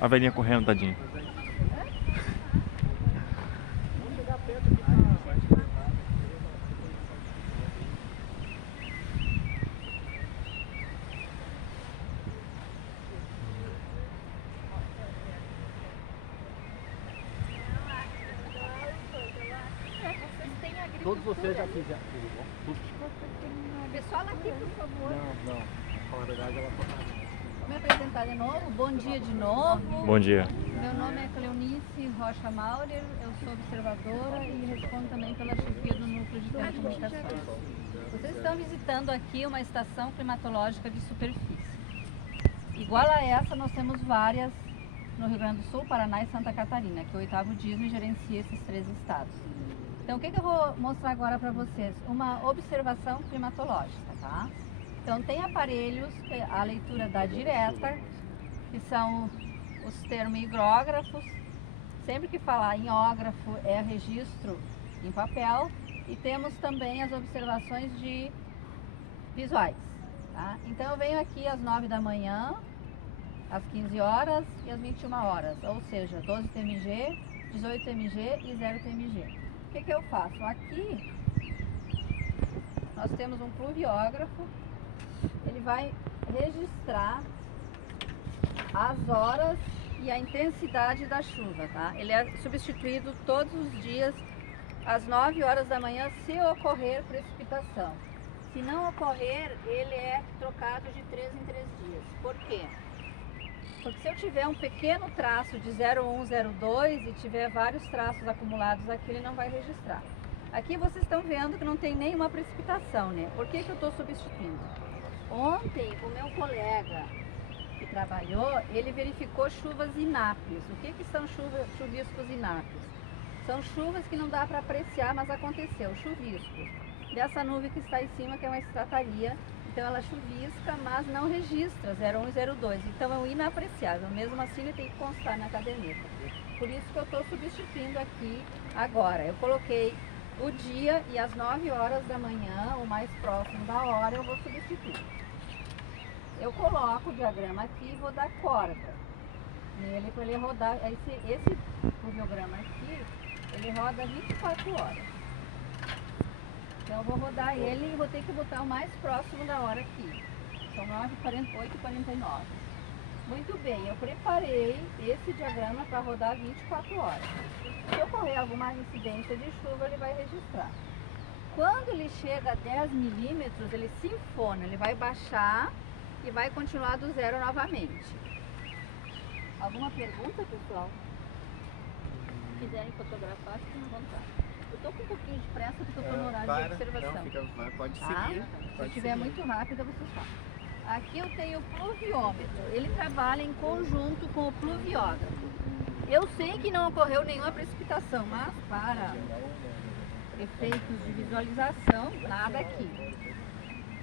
A velhinha correndo, tadinha. Todos vocês já fizeram. Pessoal aqui, por favor. Não. Na verdade, ela Vou me apresentar de novo. Bom dia de novo. Bom dia. Meu nome é Cleonice Rocha Maurer, eu sou observadora e respondo também pela chefia do Núcleo de Telecomunicações. Vocês estão visitando aqui uma estação climatológica de superfície. Igual a essa, nós temos várias no Rio Grande do Sul, Paraná e Santa Catarina, que o 8º DISME gerencia esses 3 estados. Então, o que eu vou mostrar agora para vocês? Uma observação climatológica, tá? Então, tem aparelhos que a leitura dá direta, que são os termohigrógrafos. Sempre que falar em ógrafo é registro em papel. E temos também as observações visuais, tá? Então, eu venho aqui às 9 da manhã, às 15 horas e às 21 horas, ou seja, 12 TMG, 18 TMG e 0 TMG. O que eu faço? Aqui nós temos um pluviógrafo, ele vai registrar as horas e a intensidade da chuva, tá? Ele é substituído todos os dias às 9 horas da manhã se ocorrer precipitação. Se não ocorrer, ele é trocado de 3 em 3 dias. Por quê? Porque se eu tiver um pequeno traço de 0,1, 0,2 e tiver vários traços acumulados aqui, ele não vai registrar. Aqui vocês estão vendo que não tem nenhuma precipitação, né? Por que eu estou substituindo? Ontem, o meu colega que trabalhou, ele verificou chuvas inápias. O que são chuviscos inápios? São chuvas que não dá para apreciar, mas aconteceu. Chuviscos dessa nuvem que está em cima, que é uma estrataria. Então ela chuvisca, mas não registra 0,1 e 0,2. Então é um inapreciável. Mesmo assim ele tem que constar na caderneta. Por isso que eu estou substituindo aqui agora. Eu coloquei o dia e às 9 horas da manhã, o mais próximo da hora, eu vou substituir. Eu coloco o diagrama aqui e vou dar corda nele para ele rodar. Esse diagrama aqui, ele roda 24 horas. Então eu vou rodar ele e vou ter que botar o mais próximo da hora aqui. São 9h48 e 49. Muito bem, eu preparei esse diagrama para rodar 24 horas. Se ocorrer alguma incidência de chuva, ele vai registrar. Quando ele chega a 10 milímetros, ele sinfona, ele vai baixar e vai continuar do zero novamente. Alguma pergunta, pessoal? Se quiserem fotografar, fiquem à vontade. Eu estou com um pouquinho de pressa porque eu estou no horário de observação. Não, pode Tá? seguir. Se estiver muito rápida, vocês falam. Aqui eu tenho o pluviômetro. Ele trabalha em conjunto com o pluviógrafo. Eu sei que não ocorreu nenhuma precipitação, mas para efeitos de visualização, nada aqui.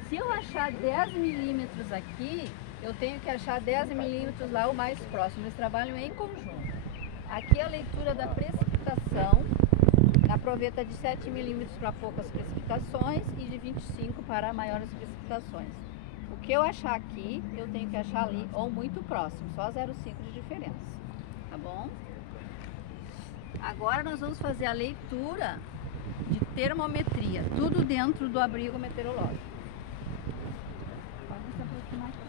Se eu achar 10 milímetros aqui, eu tenho que achar 10 milímetros lá o mais próximo. Eles trabalham em conjunto. Aqui a leitura da precipitação. Na proveta de 7 milímetros para poucas precipitações e de 25 para maiores precipitações. O que eu achar aqui, eu tenho que achar ali ou muito próximo, só 0,5 de diferença, tá bom? Agora nós vamos fazer a leitura de termometria, tudo dentro do abrigo meteorológico. Pode se aproximar aqui.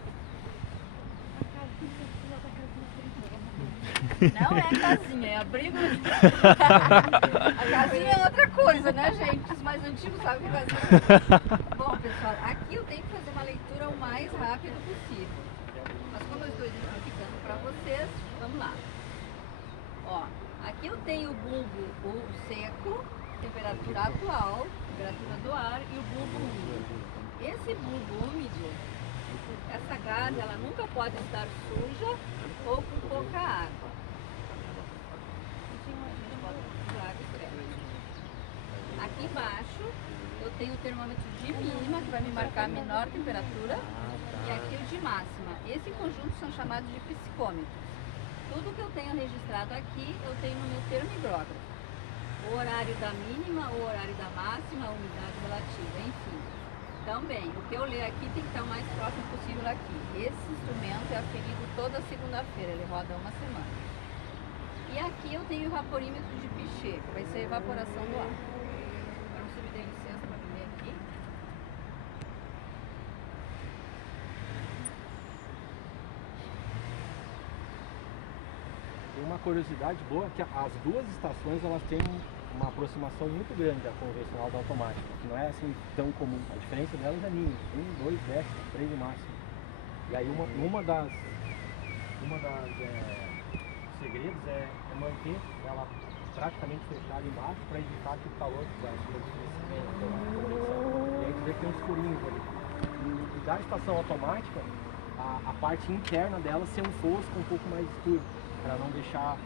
Não é a casinha, é abrigo. A casinha é outra coisa, né, gente? Os mais antigos sabem que é casinha. Bom, pessoal, aqui eu tenho que fazer uma leitura o mais rápido possível. Mas como eu estou identificando para vocês, vamos lá. Ó, aqui eu tenho o bulbo seco, temperatura atual, temperatura do ar e o bulbo úmido. Esse bulbo úmido, essa gaze, ela nunca pode estar suja ou com pouca água. Aqui embaixo eu tenho o termômetro de mínima, que vai me marcar a menor temperatura, e aqui o de máxima. Esse conjunto são chamados de psicômetros. Tudo que eu tenho registrado aqui, eu tenho no meu termográfico. O horário da mínima, o horário da máxima, a umidade relativa, enfim. Então Também. O que eu ler aqui tem que estar o mais próximo possível aqui. Esse instrumento é aferido toda segunda-feira, ele roda uma semana. E aqui eu tenho o vaporímetro de Pichet, que vai ser a evaporação do ar. Agora você me dê licença para ver aqui. Tem uma curiosidade boa que as duas estações elas têm uma aproximação muito grande da convencional da automática, que não é assim tão comum. A diferença delas é mínima, 1, 2 décimos, 3 no máximo. E aí uma das segredos é manter ela praticamente fechada embaixo para evitar que o calor da condensação. E aí tu vê que tem uns furinhos ali. E da estação automática, a parte interna dela ser um fosco um pouco mais escuro, para não deixar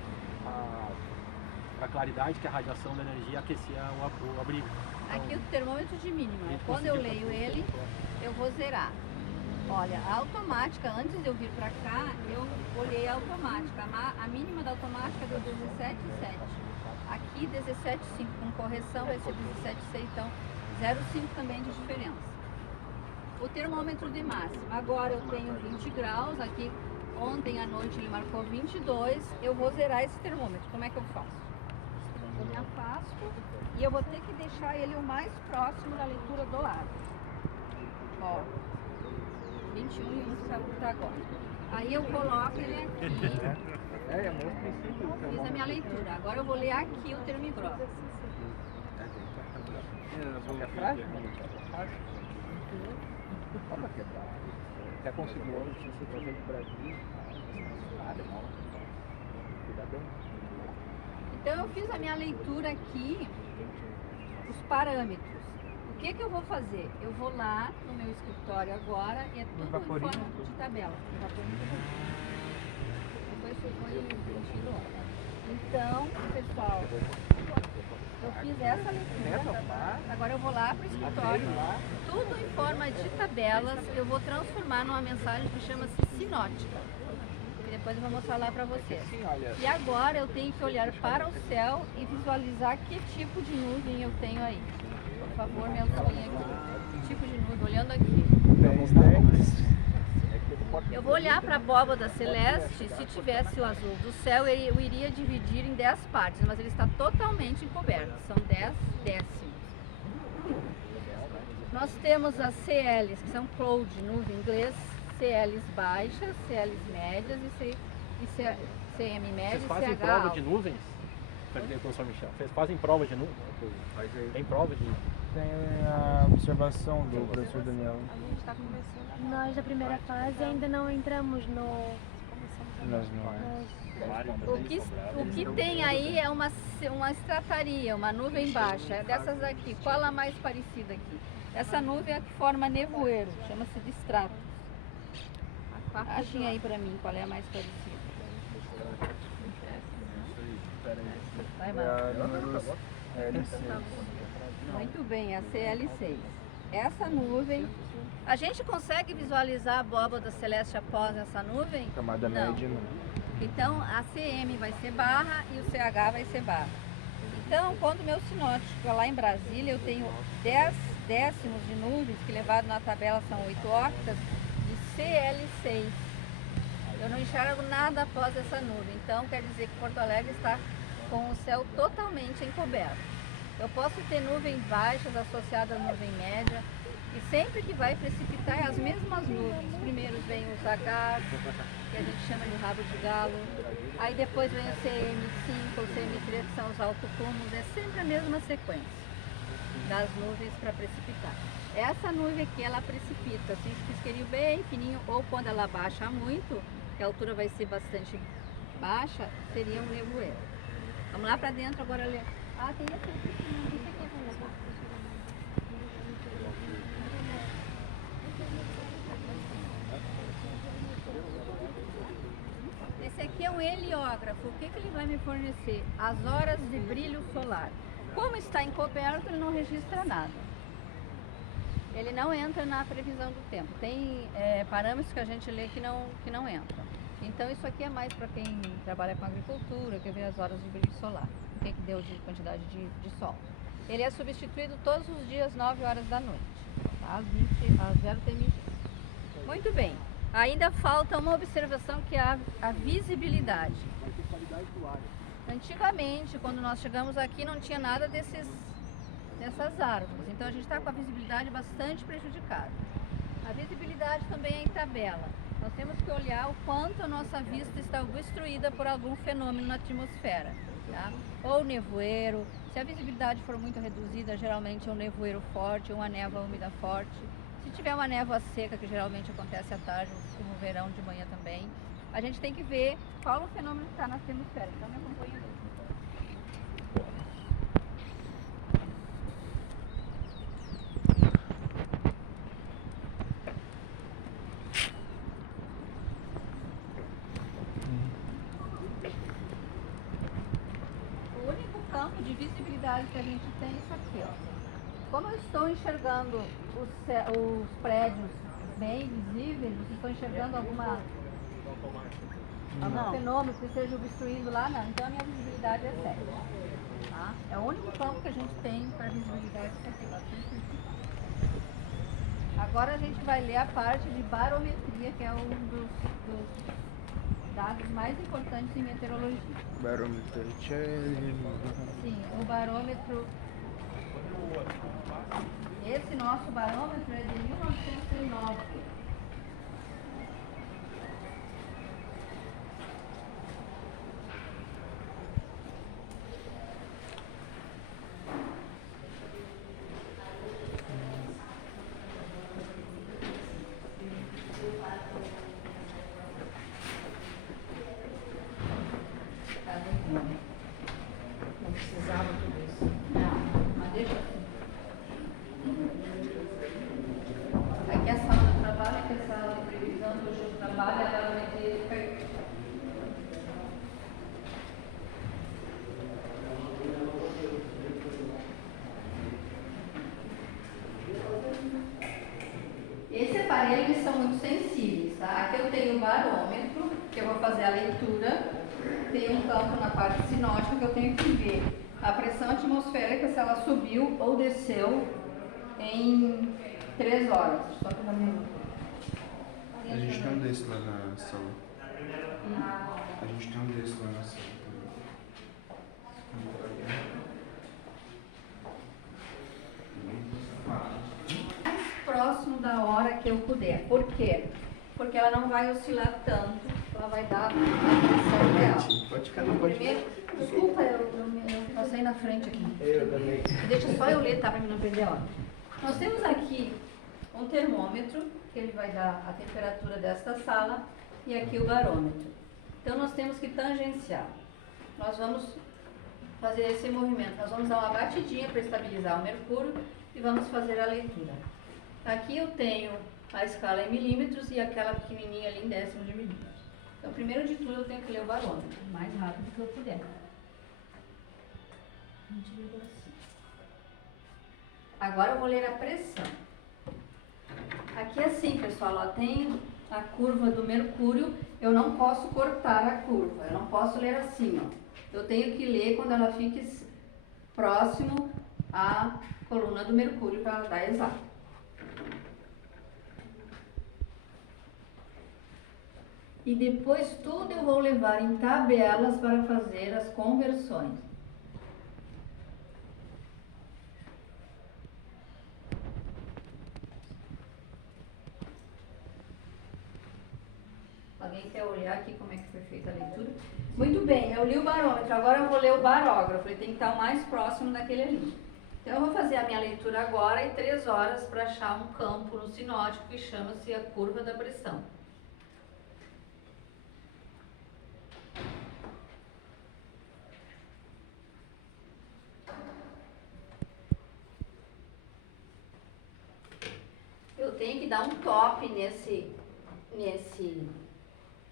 a claridade que a radiação da energia aquecia o abrigo. Então, Aqui o termômetro de mínima. Quando eu leio ele, eu vou zerar. Olha, a automática, antes de eu vir para cá, eu olhei a automática. A mínima da automática deu 17,7. Aqui 17,5 com correção vai ser 17,6, então 0,5 também de diferença. O termômetro de máxima, agora eu tenho 20 graus, aqui ontem à noite ele marcou 22, eu vou zerar esse termômetro. Como é que eu faço? Eu me afasto e eu vou ter que deixar ele o mais próximo da leitura do ar. Ó, 21 e 1 para agora. Aí eu coloco ele aqui. Fiz a minha leitura. Agora eu vou ler aqui o termigráfico. é frágil? Até conseguiu a notícia trazer do Brasil. Cuida bem. Então eu fiz a minha leitura aqui, os parâmetros. O que eu vou fazer? Eu vou lá no meu escritório agora e é tudo em forma de tabela. Depois foi preenchido ontem. Então, pessoal, eu fiz essa leitura, agora eu vou lá para o escritório, tudo em forma de tabelas, eu vou transformar numa mensagem que chama-se sinótica. E depois eu vou mostrar lá para vocês. E agora eu tenho que olhar para o céu e visualizar que tipo de nuvem eu tenho aí. Por favor, me auxiliem aqui. Que tipo de nuvem, olhando aqui. Eu vou olhar para a abóbada celeste, se tivesse o azul do céu, eu iria dividir em 10 partes, mas ele está totalmente encoberto, são 10 décimos. Nós temos as CLs, que são cloud, nuvem em inglês, CLs baixas, CLs médias e CM médias e Vocês fazem CH prova alto. de nuvens? Perguntei ao professor Michel. Vocês fazem prova de nuvens? Tem prova de... Tem a observação do professor Daniel. Nós, da primeira fase, ainda não entramos no... Nós não. O que tem aí é uma estrataria, uma nuvem baixa. É dessas aqui. Qual a mais parecida aqui? Essa nuvem é a que forma nevoeiro, chama-se de estrato. Achem aí pra mim qual é a mais parecida. Vai, É Mara. a número L6. Muito bem, a CL6. Essa nuvem, a gente consegue visualizar a abóbada celeste após essa nuvem? Camada Não. média não. Então a CM vai ser barra e o CH vai ser barra. Então, quando o meu sinótico lá em Brasília, eu tenho 10 décimos de nuvens, que levado na tabela são 8 octas, de CL6. Eu não enxergo nada após essa nuvem. Então, quer dizer que Porto Alegre está com o céu totalmente encoberto. Eu posso ter nuvens baixas associadas à nuvem média, e sempre que vai precipitar é as mesmas nuvens. Primeiro vem os H, que a gente chama de rabo de galo, aí depois vem o CM5 ou CM3, que são os altocúmulos, é sempre a mesma sequência das nuvens para precipitar. Essa nuvem aqui, ela precipita, assim, pisqueirinho bem fininho, ou quando ela baixa muito, que a altura vai ser bastante baixa, seria um nevoeiro. Vamos lá para dentro agora ler. Ah, tem esse aqui, esse aqui é para levar. Esse aqui é um heliógrafo. O que ele vai me fornecer? As horas de brilho solar. Como está encoberto, ele não registra nada. Ele não entra na previsão do tempo. Tem parâmetros que a gente lê que não entram. Então isso aqui é mais para quem trabalha com agricultura, quer ver as horas de brilho solar, o que deu de quantidade de sol. Ele é substituído todos os dias 9 horas da noite, tá? Às 20 A 0 TMG. Muito bem. Ainda falta uma observação que é a visibilidade. Vai ter qualidade do ar. Antigamente, quando nós chegamos aqui, não tinha nada dessas árvores. Então a gente está com a visibilidade bastante prejudicada. A visibilidade também é em tabela. Nós temos que olhar o quanto a nossa vista está obstruída por algum fenômeno na atmosfera. Tá? Ou nevoeiro. Se a visibilidade for muito reduzida, geralmente é um nevoeiro forte, uma névoa úmida forte. Se tiver uma névoa seca, que geralmente acontece à tarde, no verão de manhã também, a gente tem que ver qual o fenômeno que está na atmosfera. Então me acompanha aí. O único campo de visibilidade que a gente tem é isso aqui, ó. Como eu estou enxergando os prédios bem visíveis, vocês estão enxergando algum fenômeno que esteja obstruindo lá? Não. Então a minha visibilidade é 7. Tá? É o único campo que a gente tem para visibilidade aqui. Agora a gente vai ler a parte de barometria, que é um dos dados mais importantes em meteorologia. Barômetro Change. Sim, o barômetro. Esse nosso barômetro é de 1909. Não precisava tudo isso. Não, mas deixa assim. Aqui é a sala de trabalho, aqui é a sala de previsão do jogo de trabalho, a barometria de perfil. Esse aparelho, eles são muito sensíveis, tá? Aqui eu tenho o barômetro, que eu vou fazer a leitura. Tem um campo na parte sinótica que eu tenho que ver a pressão atmosférica, se ela subiu ou desceu em 3 horas. Só que A gente tem um desse lá na sala. A gente tem um desse lá na sala. mais próximo da hora que eu puder. Por quê? Porque ela não vai oscilar tanto, ela vai dar a pressão real. Pode ficar, não pode. Primeiro, desculpa, eu passei na frente aqui. Eu também. Deixa só eu ler, tá? Pra mim não perder a hora. Nós temos aqui um termômetro, que ele vai dar a temperatura desta sala, e aqui o barômetro. Então nós temos que tangenciar. Nós vamos fazer esse movimento. Nós vamos dar uma batidinha para estabilizar o mercúrio e vamos fazer a leitura. Aqui eu tenho a escala em milímetros e aquela pequenininha ali em décimo de milímetros. Então, primeiro de tudo, eu tenho que ler o barômetro, o mais rápido que eu puder. Agora eu vou ler a pressão. Aqui é assim, pessoal, ó, tem a curva do mercúrio, eu não posso cortar a curva, eu não posso ler assim, ó. Eu tenho que ler quando ela fique próximo à coluna do mercúrio para ela dar exato. E depois tudo eu vou levar em tabelas para fazer as conversões. Alguém quer olhar aqui como é que foi feita a leitura? Muito bem, eu li o barômetro, agora eu vou ler o barógrafo, ele tem que estar o mais próximo daquele ali. Então eu vou fazer a minha leitura agora e 3 horas para achar um campo no sinótico que chama-se a curva da pressão. Eu tenho que dar um top nesse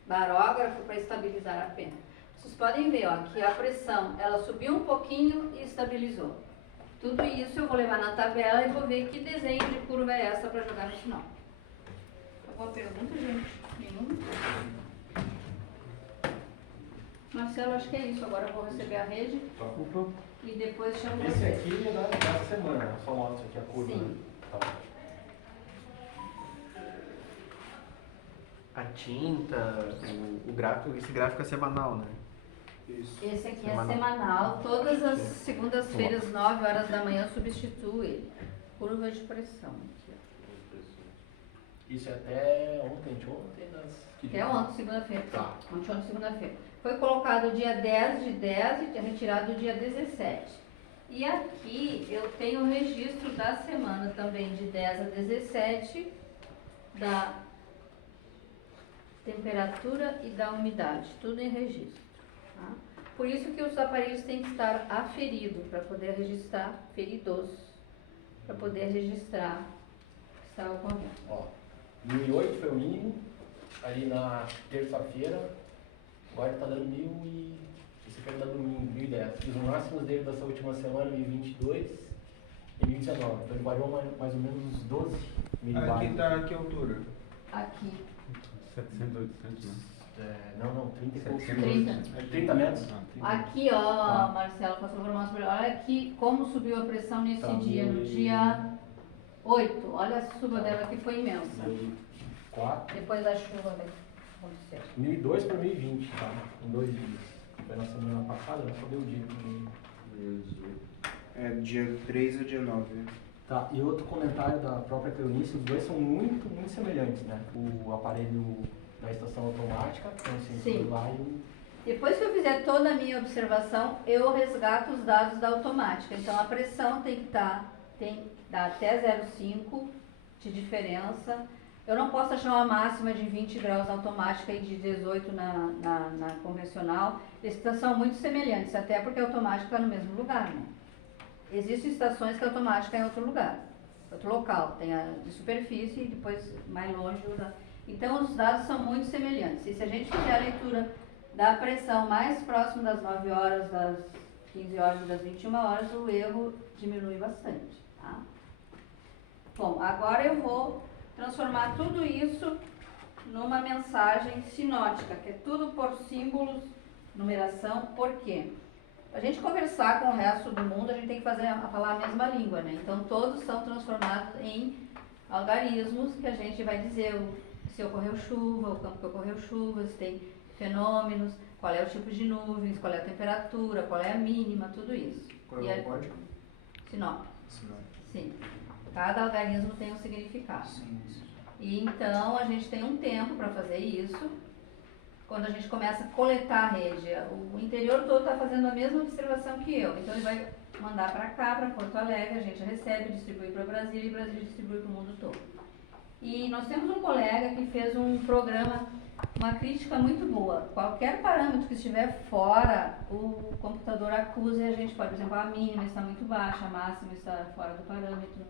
barógrafo para estabilizar a pena. Vocês podem ver, ó, que a pressão, ela subiu um pouquinho e estabilizou. Tudo isso eu vou levar na tabela e vou ver que desenho de curva é essa para jogar no final. Alguma pergunta, gente? Nenhuma? Marcelo, acho que é isso. Agora eu vou receber a rede Opa. e depois chamo Esse vocês. aqui é da semana, só mostra aqui a curva. Sim. Tá. a tinta, o gráfico, esse gráfico é semanal, né? Isso. Esse aqui Semanal. é semanal, todas as segundas-feiras, 9 horas da manhã, eu substituo ele. Curva de pressão. Aqui, ó. Isso é até ontem, Até ontem, segunda-feira. Tá. Ontem, segunda-feira. Foi colocado dia 10 de 10 e retirado dia 17. E aqui eu tenho o registro da semana também, de 10 a 17, da temperatura e da umidade, tudo em registro. Tá? Por isso que os aparelhos têm que estar aferidos, para poder registrar, feridos, para poder registrar o que está ocorrendo. Ó, 1.008 foi o mínimo, ali na terça-feira, agora tá dando 1.000 e... esse aqui tá dando 1.010. Fiz os máximos dele dessa última semana, 1.022 e 1.019. Então ele variou mais ou menos uns 12 milibares. Aqui tá que altura? Aqui, 700, 800, né? Não, 30 e poucos. 30. 30 metros. Aqui, ó, Marcelo, por favor, mostra. Olha aqui como subiu a pressão nesse Tá, dia, no dia 8. Olha a suba dela que foi imensa. 4. Depois da chuva vai acontecer. 1.002 para 1.020, tá? Em 2 dias. Foi na semana passada, só deu o dia também. É dia 3 ou dia 9. Tá, e outro comentário da própria Cleonice, os dois são muito, muito semelhantes, né? O aparelho da estação automática, que tem o sensor Sim. lá e o... Depois que eu fizer toda a minha observação, eu resgato os dados da automática. Então a pressão tem que dar até 0,5 de diferença. Eu não posso achar uma máxima de 20 graus na automática e de 18 na convencional. Esses são muito semelhantes, até porque a automática está no mesmo lugar, né? Existem estações que a automática é em outro lugar, outro local. Tem a de superfície e depois mais longe. Então os dados são muito semelhantes. E se a gente fizer a leitura da pressão mais próximo das 9 horas, das 15 horas e das 21 horas, o erro diminui bastante. Tá? Bom, agora eu vou transformar tudo isso numa mensagem sinótica, que é tudo por símbolos, numeração. Por quê? Para a gente conversar com o resto do mundo, a gente tem que falar a mesma língua, né? Então todos são transformados em algarismos que a gente vai dizer se ocorreu chuva, o campo que ocorreu chuva, se tem fenômenos, qual é o tipo de nuvens, qual é a temperatura, qual é a mínima, tudo isso. Qual E é o código? Sinop. Sim. Cada algarismo tem um significado. Sim. E então a gente tem um tempo para fazer isso. Quando a gente começa a coletar a rede, o interior todo está fazendo a mesma observação que eu. Então ele vai mandar para cá, para Porto Alegre, a gente recebe, distribui para Brasília e Brasília distribui para o mundo todo. E nós temos um colega que fez um programa, uma crítica muito boa. Qualquer parâmetro que estiver fora, o computador acusa e a gente pode, por exemplo, a mínima está muito baixa, a máxima está fora do parâmetro,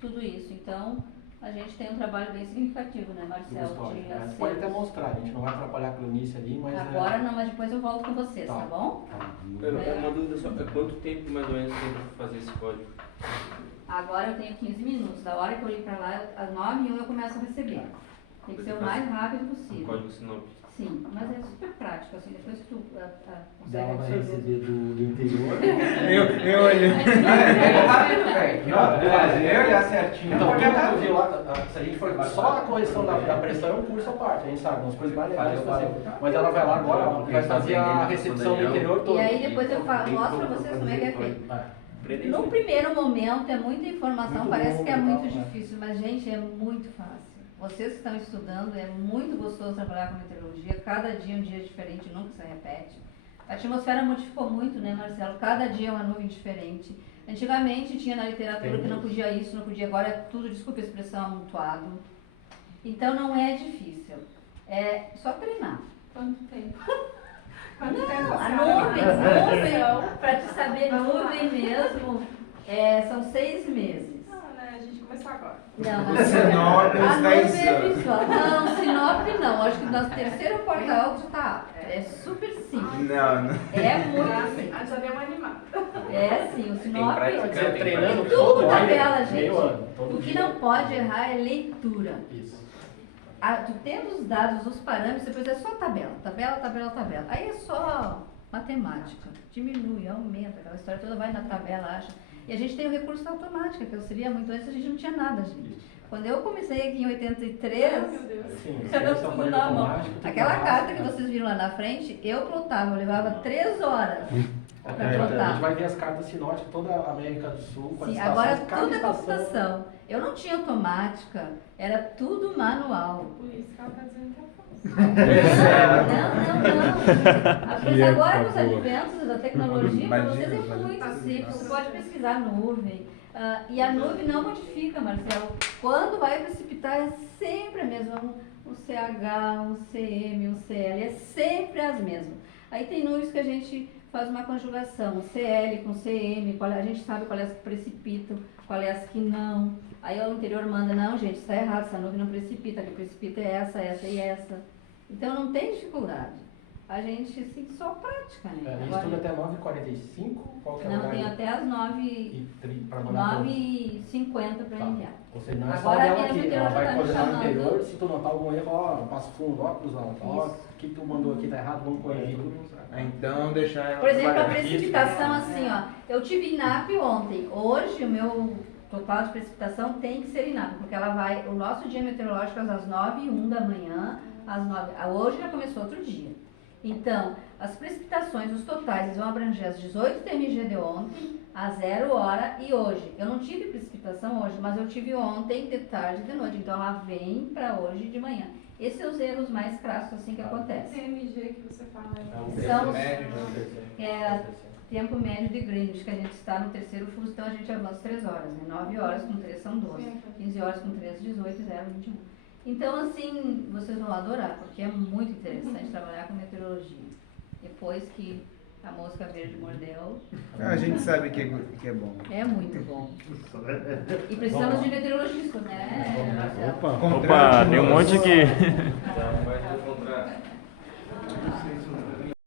tudo isso. Então, a gente tem um trabalho bem significativo, né, Marcelo? De pode até mostrar, a gente não vai atrapalhar a Cleonice ali, mas... Agora não, mas depois eu volto com vocês, tá bom? Uma dúvida só, quanto tempo mais ou menos tem para fazer esse código? Agora eu tenho 15 minutos. Da hora que eu ir para lá, às 9h01 eu começo a receber. Tem que ser o mais rápido possível. Código Sinop. Sim, mas é super prático, assim, depois que tu consegue Ela vai absorver. receber do interior. Eu olhei. É rápido, velho. Eu olhar certinho. Então, quem tá viu lá, se a gente for só a correção da pressão é um curso à parte, a gente sabe, umas coisas mais legais pra fazer. Mas ela vai lá agora, vai fazer a recepção do interior todo. E aí depois eu mostro pra vocês como é que é feito. No primeiro momento é muita informação, Muito parece bom, que é muito legal, né? difícil, mas gente, é muito fácil. Vocês que estão estudando, é muito gostoso trabalhar com meteorologia, cada dia é um dia diferente, nunca se repete. A atmosfera modificou muito, né, Marcelo? Cada dia é uma nuvem diferente. Antigamente tinha na literatura que não podia isso, não podia, agora é tudo, desculpa a expressão, amontoado. Então não é difícil, é só treinar. Quanto tempo? Não, a nuvem, para te saber nuvem mesmo, são 6 meses. Não, né? A gente começou agora. Não, Sinop, a uns nuvem 10 é anos. visual. Não, Sinop não. Acho que no terceiro portal já tá apto. É super simples. Não. É muito simples. Já deu uma animada. É sim, o Sinop. Você treinando Tudo todo tabela, ano, gente. meio ano, todo O que dia. não pode errar é leitura. Isso. Tu tendo os dados, os parâmetros, depois é só tabela. Aí é só matemática. Diminui, aumenta, aquela história toda vai na tabela, acha. E a gente tem o recurso da automática, que auxilia muito antes, a gente não tinha nada, gente. Quando eu comecei aqui em 83, Meu Deus. Sim, era esse é o tudo aparelho na mão. automático, tudo Aquela na carta massa, que né? vocês viram lá na frente, eu plotava, eu levava 3 horas A para gente plotar. vai ver as cartas sinóticas, toda a América do Sul, com as Sim, estações, agora cada tudo é estação- computação. Eu não tinha automática, era tudo manual. Por isso que ela tá dizendo que é fácil. Não. Mas agora com os adventos da tecnologia, para vocês é Imagina, muito simples. Você pode pesquisar nuvem. E a nuvem não modifica, Marcelo. Quando vai precipitar é sempre a mesma. Um CH, um CM, um CL, é sempre as mesmas. Aí tem nuvens que a gente faz uma conjugação, CL com CM, a gente sabe qual é as que precipitam, qual é as que não. Aí o interior manda, não gente, está errado, essa nuvem não precipita, a que precipita é essa e essa. Então não tem dificuldade. A gente, assim, só prática, né? Isso tudo até 9h45? Qual que é o Não, horário? tem até as 9h50 para Tá. enviar. Ou seja, não é só Agora dela mesmo aqui, que ela ela vai já tá me coordenar no chamando. interior, se tu notar algum erro, ó, passo fundo, ó, cruzão, ó, Isso. o que tu mandou aqui tá errado, vamos corrigir. Então, deixar ela Por exemplo, a trabalhar. precipitação, assim, ó, eu tive INAP ontem. Hoje, o meu total de precipitação tem que ser INAP, porque ela vai, o nosso dia meteorológico é às 9h01 da manhã, às 9. Hoje já começou outro dia. Então, as precipitações, os totais, eles vão abranger as 18 TMG de ontem, a 0 hora e hoje. Eu não tive precipitação hoje, mas eu tive ontem, de tarde e de noite. Então, ela vem para hoje de manhã. Esses são os erros mais crassos assim que acontecem. TMG que você fala aí. São os- médio, Tempo médio de Greenwich, que a gente está no terceiro fuso, então a gente avança 3 horas, né? 9 horas com 3 são 12, 15 horas com 3, 18, 0, 21. Então, assim, vocês vão adorar, porque é muito interessante trabalhar com meteorologia. Depois que a mosca verde mordeu, A gente sabe que é bom. é muito bom. E precisamos de meteorologistas, né, Marcelo? Opa, tem um monte aqui.